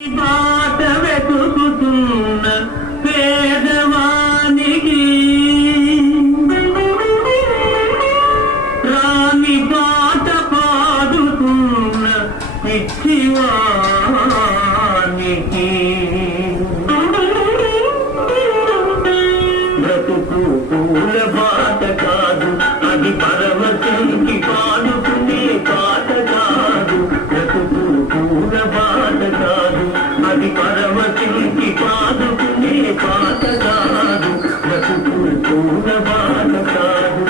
బాట వెతుకుతున్న పేదవానికి రాని పాట పాడుతున్న పిచ్చివానికి బ్రతుకు పూల బాట కాదు, అది పరమశివునికి పాడుకునే పాట కాదు. బ్రతుకు పూల బాట కాదు, అది పరమశివునికి పాడుకునే పాట కాదు. బ్రతుకు పూల బాట కాదు.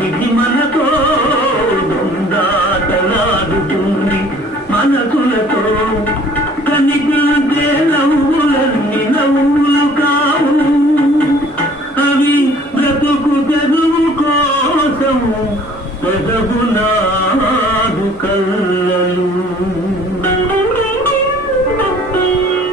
విధి మనతో దొందాటలాడుతుంది, మనసులతో కనిపించే నవ్వులన్నీ నవ్వులు కావు. అవి బ్రతుకు తెరువు కోసం పెదవునాడు కళ్ళలు.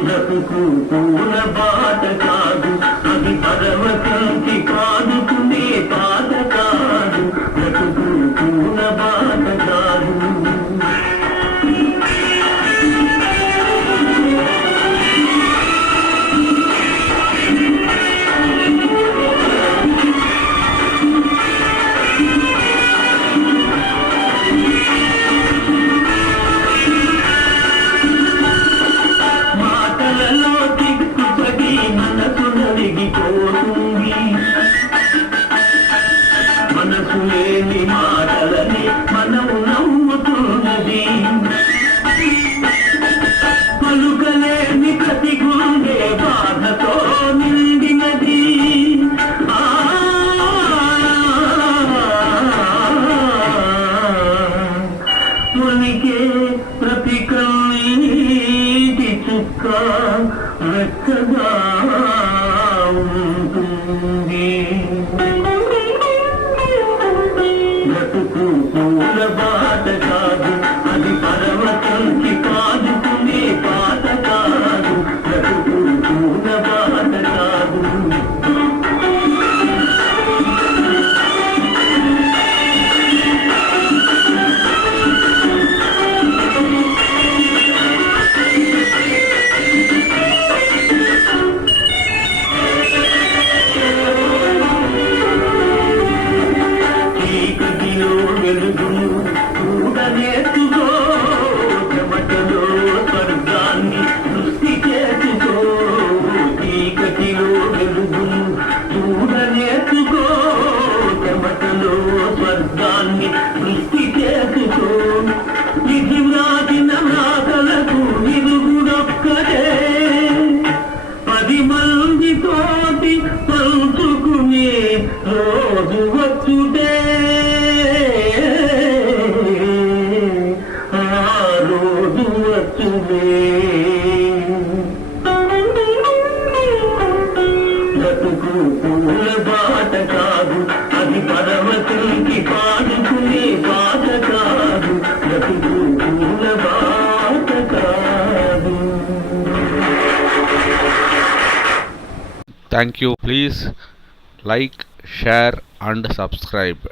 బ్రతుకు పూల బాట కాదు, అది పరమశివునికి పాడుకునే పాట కాదు. బ్రతుకు పూల బాట కాదు. మాటలలో దిక్కుపడి మనసు నలిగిపోతుంది, మనసు లేని మాటలని మనము నమ్ముతున్నది. పలుకలేని ప్రతి గుండె బాధతో నిండినది. మునికే ప్రతి కన్నీటి చుక్క రెక్కగా ఉంటుంది. బ్రతుకు పూల బాట కాదు, అది పరమశివునికి పాడుకునే పాట కాదు. బ్రతుకు పూల బాట కాదు. చీకటిలో వెలుగును చూడనేసుకో, చెమటలో స్వర్గాన్ని సృష్టి చేసుకో. చీకటిలో వెలుగును చూడనేసుకో, చెమటలో స్వర్గాన్ని సృష్టి చేసుకో. ఇది వ్రాసిన రాతలకు ఇరుగుడొక్కటే, 10 మందితోటి పంచుకునే రోజు వచ్చుటే. ఆ రోజు వచ్చునే. బ్రతుకు పూల బాట కాదు, అది పరమశివునికి పాడుకునే పాట కాదు. బ్రతుకు పూల బాట కాదు. Thank you. Please like, share and subscribe.